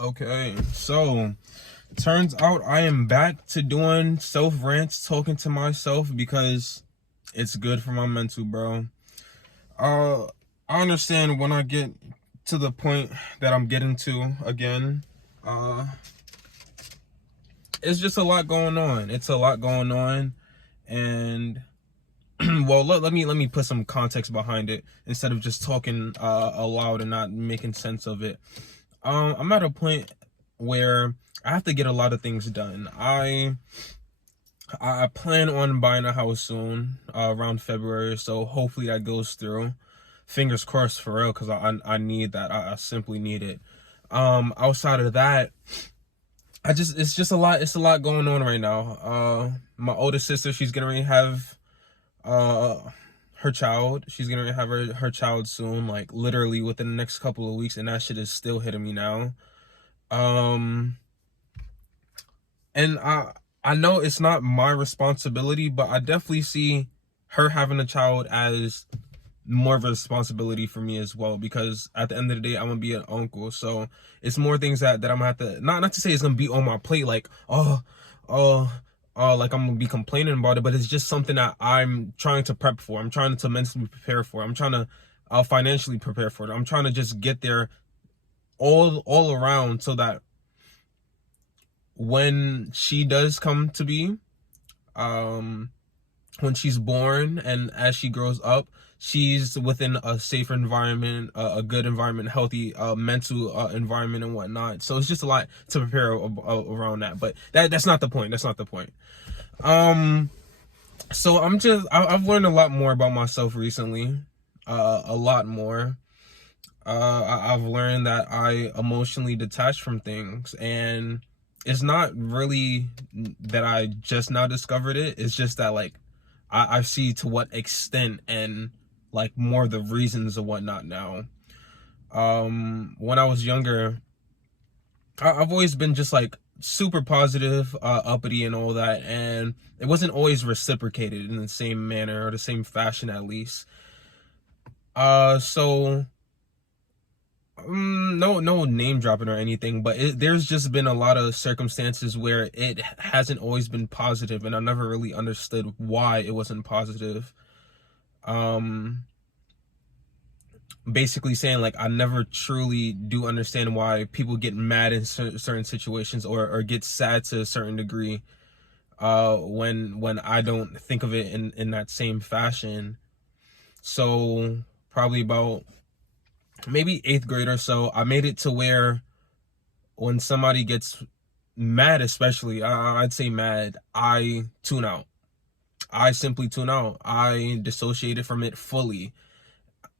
Okay, so turns out I am back to doing self rants, talking to myself because it's good for my mental, bro. Uh, I understand when I get to the point that I'm getting to again. Uh, it's just a lot going on. It's a lot going on, and well, let me put some context behind it instead of just talking aloud and not making sense of it. I'm at a point where I have to get a lot of things done. I plan on buying a house soon, around February, so hopefully that goes through. Fingers crossed for real, because I need that. I simply need it. Outside of that, it's just a lot. It's a lot going on right now. My older sister, she's gonna really have uh her child. She's gonna have her child soon, like literally within the next couple of weeks, and that shit is still hitting me now. Um, and I know it's not my responsibility, but I definitely see her having a child as more of a responsibility for me as well, because at the end of the day I'm gonna be an uncle. So it's more things that I'm gonna have to, not to say it's gonna be on my plate, like oh like I'm gonna be complaining about it, but it's just something that I'm trying to prep for. I'm trying to mentally prepare for. I'm trying to financially prepare for it. I'm trying to just get there all around, so that when she does come to be, um when she's born and as she grows up, she's within a safer environment, a good environment, healthy mental environment and whatnot. So it's just a lot to prepare around that, but that's not the point. That's not the point. um so I've learned a lot more about myself recently, a lot more. I've learned that I emotionally detach from things, and it's not really that I just now discovered it. It's just that, like, I see to what extent, and like more of the reasons and whatnot now. When I was younger, I've always been just like super positive, uppity and all that, and it wasn't always reciprocated in the same manner or the same fashion, at least. So no name dropping or anything, but there's just been a lot of circumstances where it hasn't always been positive, and I never really understood why it wasn't positive. Um, Basically saying, like, I never truly do understand why people get mad in certain situations, or get sad to a certain degree, when I don't think of it in that same fashion. So probably about maybe eighth grade or so, I made it to where when somebody gets mad, especially, I'd say mad, I tune out. I simply tune out. I dissociated from it fully.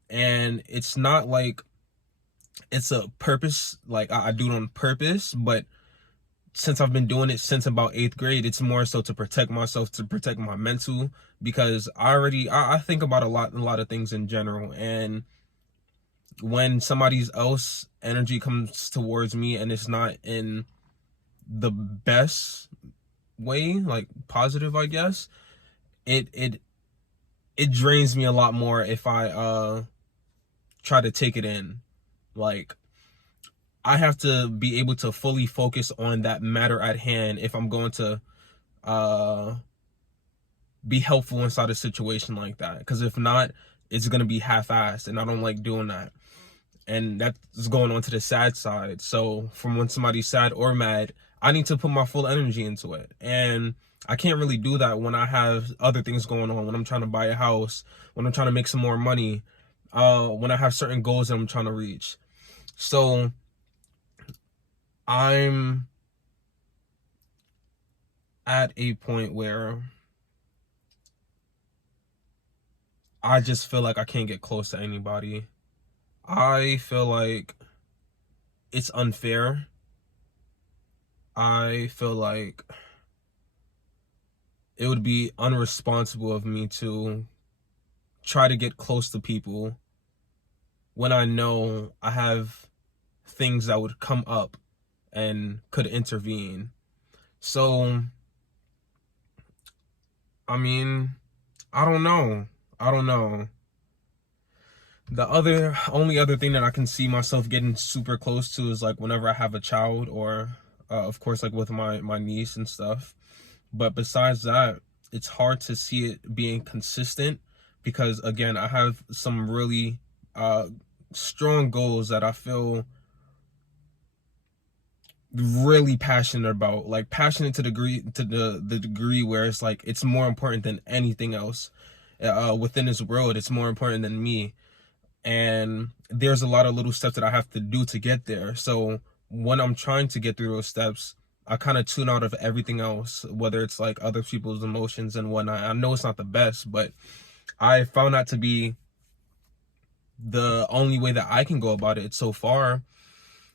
And it's not like it's a purpose, like I do it on purpose, but since I've been doing it since about eighth grade, it's more so to protect myself, to protect my mental, because I think about a lot of things in general. And when somebody's else energy comes towards me and it's not in the best way, like positive, I guess, it drains me a lot more if I try to take it in. Like, I have to be able to fully focus on that matter at hand if I'm going to uh be helpful inside a situation like that, because if not, it's gonna be half-assed, and I don't like doing that. And that's going on to the sad side. So from when somebody's sad or mad, I need to put my full energy into it, and I can't really do that when I have other things going on, when I'm trying to buy a house, when I'm trying to make some more money, when I have certain goals that I'm trying to reach. So I'm at a point where I just feel like I can't get close to anybody. I feel like it's unfair. I feel like it would be unresponsible of me to try to get close to people when I know I have things that would come up and could intervene. So, I mean, I don't know. I don't know. The only other thing that I can see myself getting super close to is like whenever I have a child, or of course like with my niece and stuff. But besides that, it's hard to see it being consistent, because again, I have some really strong goals that I feel really passionate about, like passionate to the degree where it's like it's more important than anything else within this world. It's more important than me, and there's a lot of little steps that I have to do to get there. So when I'm trying to get through those steps, I kind of tune out of everything else, whether it's like other people's emotions and whatnot. I know it's not the best, but I found that to be the only way that I can go about it so far.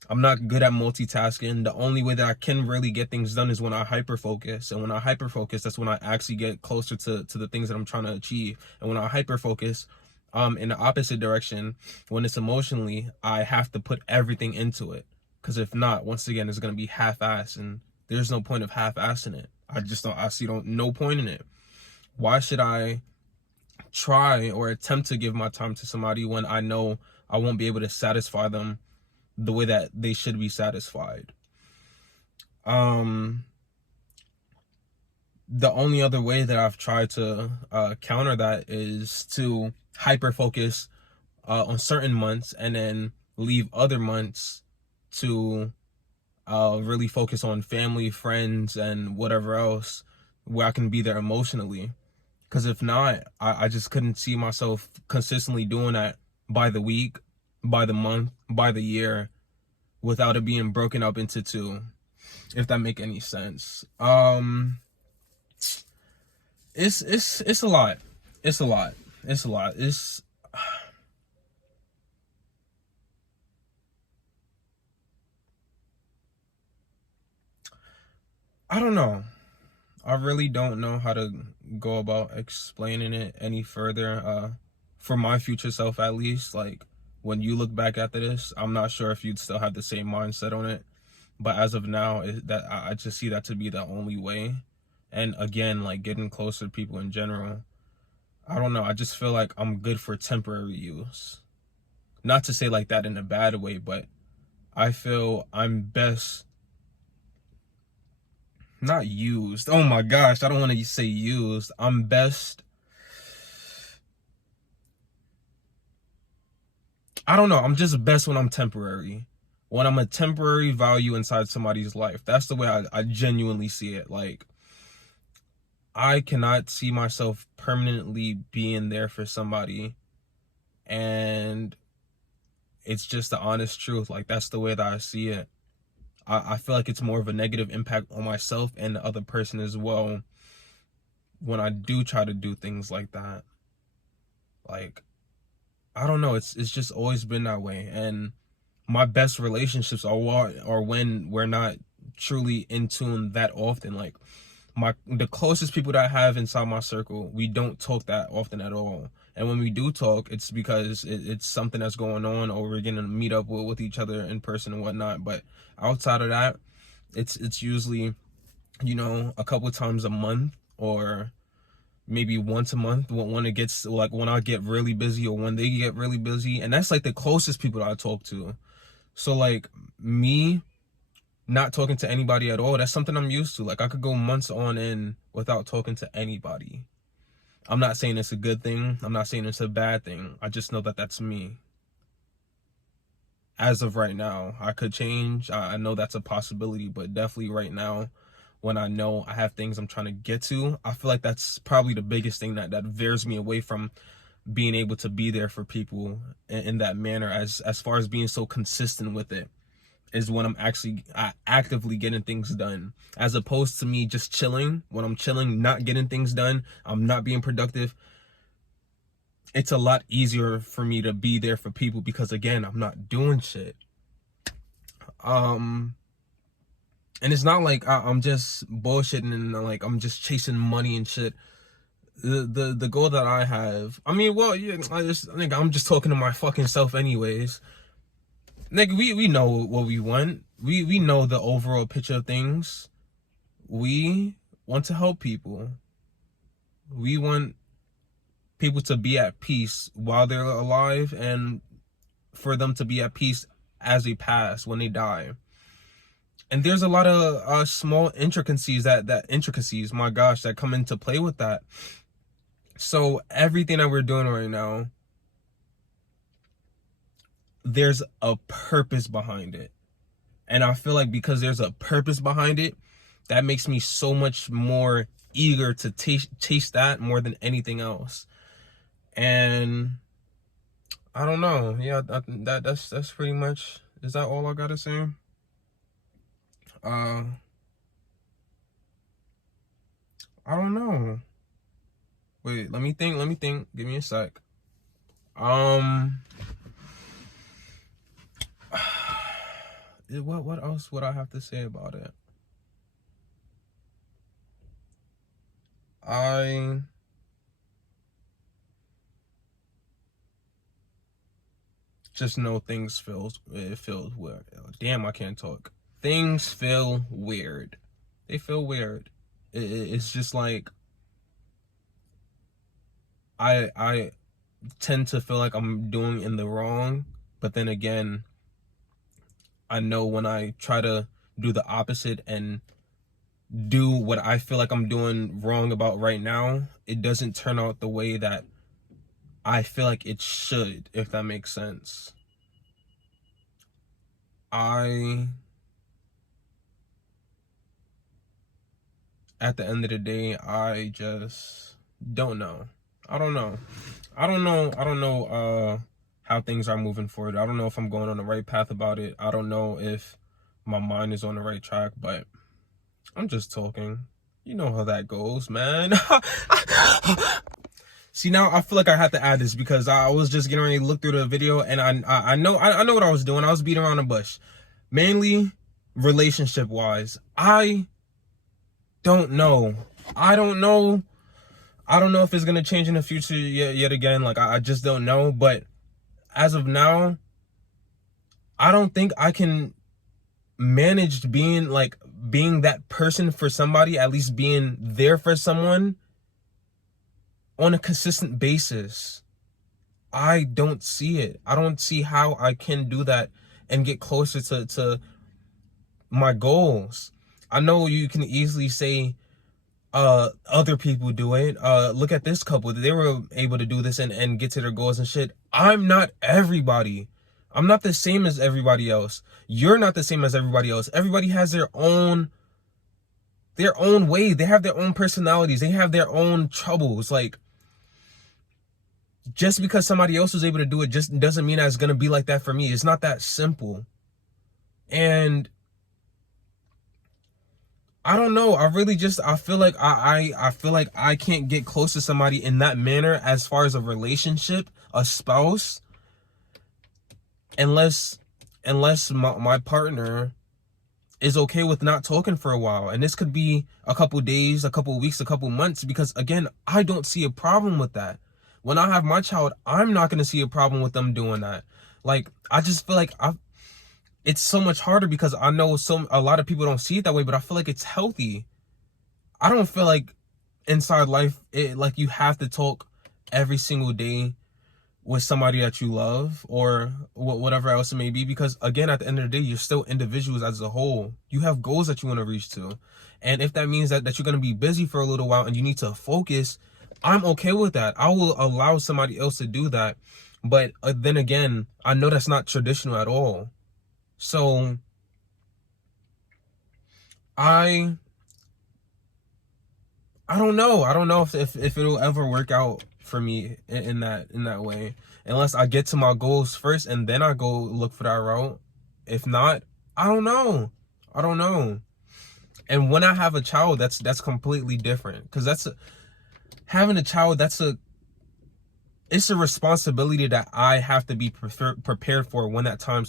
I'm not good at multitasking. The only way that I can really get things done is when I hyper focus. And when I hyper focus, that's when I actually get closer to the things that I'm trying to achieve. And when I hyper focus, in the opposite direction, when it's emotionally, I have to put everything into it. Because if not, once again, it's going to be half-assed. And there's no point of half-assing it. I see no point in it. Why should I try or attempt to give my time to somebody when I know I won't be able to satisfy them the way that they should be satisfied? The only other way that I've tried to counter that is to hyper focus on certain months and then leave other months to really focus on family, friends, and whatever else where I can be there emotionally. Because if not, I just couldn't see myself consistently doing that by the week, by the month, by the year, without it being broken up into two, if that make any sense. It's a lot. It's a lot. It's a lot. I don't know. I really don't know how to go about explaining it any further. For my future self, at least, like when you look back after this, I'm not sure if you'd still have the same mindset on it. But as of now, that I just see that to be the only way. And again, like getting closer to people in general, I don't know. I just feel like I'm good for temporary use. Not to say like that in a bad way, but I feel I'm best not used. Oh my gosh, I don't want to say used. I'm best. I don't know. I'm just best when I'm temporary. When I'm a temporary value inside somebody's life. That's the way I genuinely see it. Like, I cannot see myself permanently being there for somebody. And it's just the honest truth. Like, that's the way that I see it. I feel like it's more of a negative impact on myself and the other person as well when I do try to do things like that. Like, I don't know, it's just always been that way. And my best relationships are when we're not truly in tune that often. Like the closest people that I have inside my circle, we don't talk that often at all. And when we do talk, it's because it's something that's going on, or we're gonna meet up with each other in person and whatnot. But outside of that, it's usually, a couple of times a month, or maybe once a month when it gets like when I get really busy or when they get really busy. And that's like the closest people that I talk to. So like me not talking to anybody at all, that's something I'm used to. Like I could go months on end without talking to anybody. I'm not saying it's a good thing. I'm not saying it's a bad thing. I just know that that's me. As of right now, I could change. I know that's a possibility, but definitely right now, when I know I have things I'm trying to get to, I feel like that's probably the biggest thing that veers me away from being able to be there for people in that manner, as far as being so consistent with it, is when I'm actually actively getting things done, as opposed to me just chilling. When I'm chilling, not getting things done, I'm not being productive. It's a lot easier for me to be there for people because again, I'm not doing shit. And it's not like I'm just bullshitting and like I'm just chasing money and shit. The goal that I have, I mean, well, yeah, I'm just talking to my fucking self anyways. Nigga, we know what we want. We know the overall picture of things. We want to help people. We want people to be at peace while they're alive, and for them to be at peace as they pass, when they die. And there's a lot of small intricacies that my gosh, that come into play with that. So everything that we're doing right now, there's a purpose behind it. And I feel like because there's a purpose behind it, that makes me so much more eager to chase that more than anything else. And I don't know. Yeah, that's pretty much, is that all I gotta say? I don't know. Wait, let me think. Give me a sec. What else would I have to say about it? I just know things feels weird. Damn, I can't talk. Things feel weird. They feel weird. It's just like I tend to feel like I'm doing in the wrong, but then again, I know when I try to do the opposite and do what I feel like I'm doing wrong about right now, it doesn't turn out the way that I feel like it should, if that makes sense. At the end of the day, I just don't know. I don't know how things are moving forward. I don't know if I'm going on the right path about it. I don't know if my mind is on the right track, but I'm just talking. You know how that goes, man. See, now I feel like I had to add this because I was just getting ready to look through the video, and I know what I was doing. I was beating around the bush, mainly relationship wise. I don't know. I don't know if it's gonna change in the future yet again. Like I just don't know. But as of now, I don't think I can manage being that person for somebody, at least being there for someone on a consistent basis. I don't see it. I don't see how I can do that and get closer to my goals. I know you can easily say other people do it. Look at this couple. They were able to do this and get to their goals and shit. I'm not everybody. I'm not the same as everybody else. You're not the same as everybody else. Everybody has their own way. They have their own personalities. They have their own troubles. Like, just because somebody else was able to do it just doesn't mean that it's gonna be like that for me. It's not that simple. And I don't know. I feel like I feel like I can't get close to somebody in that manner as far as a relationship, a spouse, unless my partner is okay with not talking for a while. And this could be a couple days, a couple weeks, a couple months, because again, I don't see a problem with that. When I have my child, I'm not going to see a problem with them doing that. Like, I just feel like it's so much harder because I know a lot of people don't see it that way, but I feel like it's healthy. I don't feel like inside life, like you have to talk every single day with somebody that you love or whatever else it may be, because again, at the end of the day, you're still individuals as a whole. You have goals that you want to reach to. And if that means that you're going to be busy for a little while and you need to focus, I'm okay with that. I will allow somebody else to do that. But then again, I know that's not traditional at all. So I don't know. I don't know if it'll ever work out for me in that way, unless I get to my goals first and then I go look for that route. If not, I don't know. And when I have a child, that's completely different, because having a child, it's a responsibility that I have to be prepared for when that time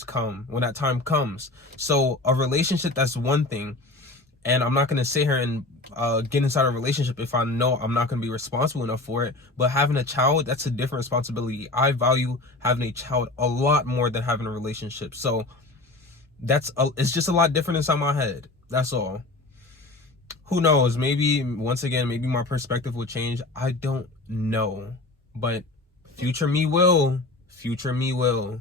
comes. So a relationship, that's one thing. And I'm not going to sit here and get inside a relationship if I know I'm not going to be responsible enough for it. But having a child, that's a different responsibility. I value having a child a lot more than having a relationship. So it's just a lot different inside my head. That's all. Who knows? Maybe, once again, maybe my perspective will change. I don't know. but future me will. Future me will.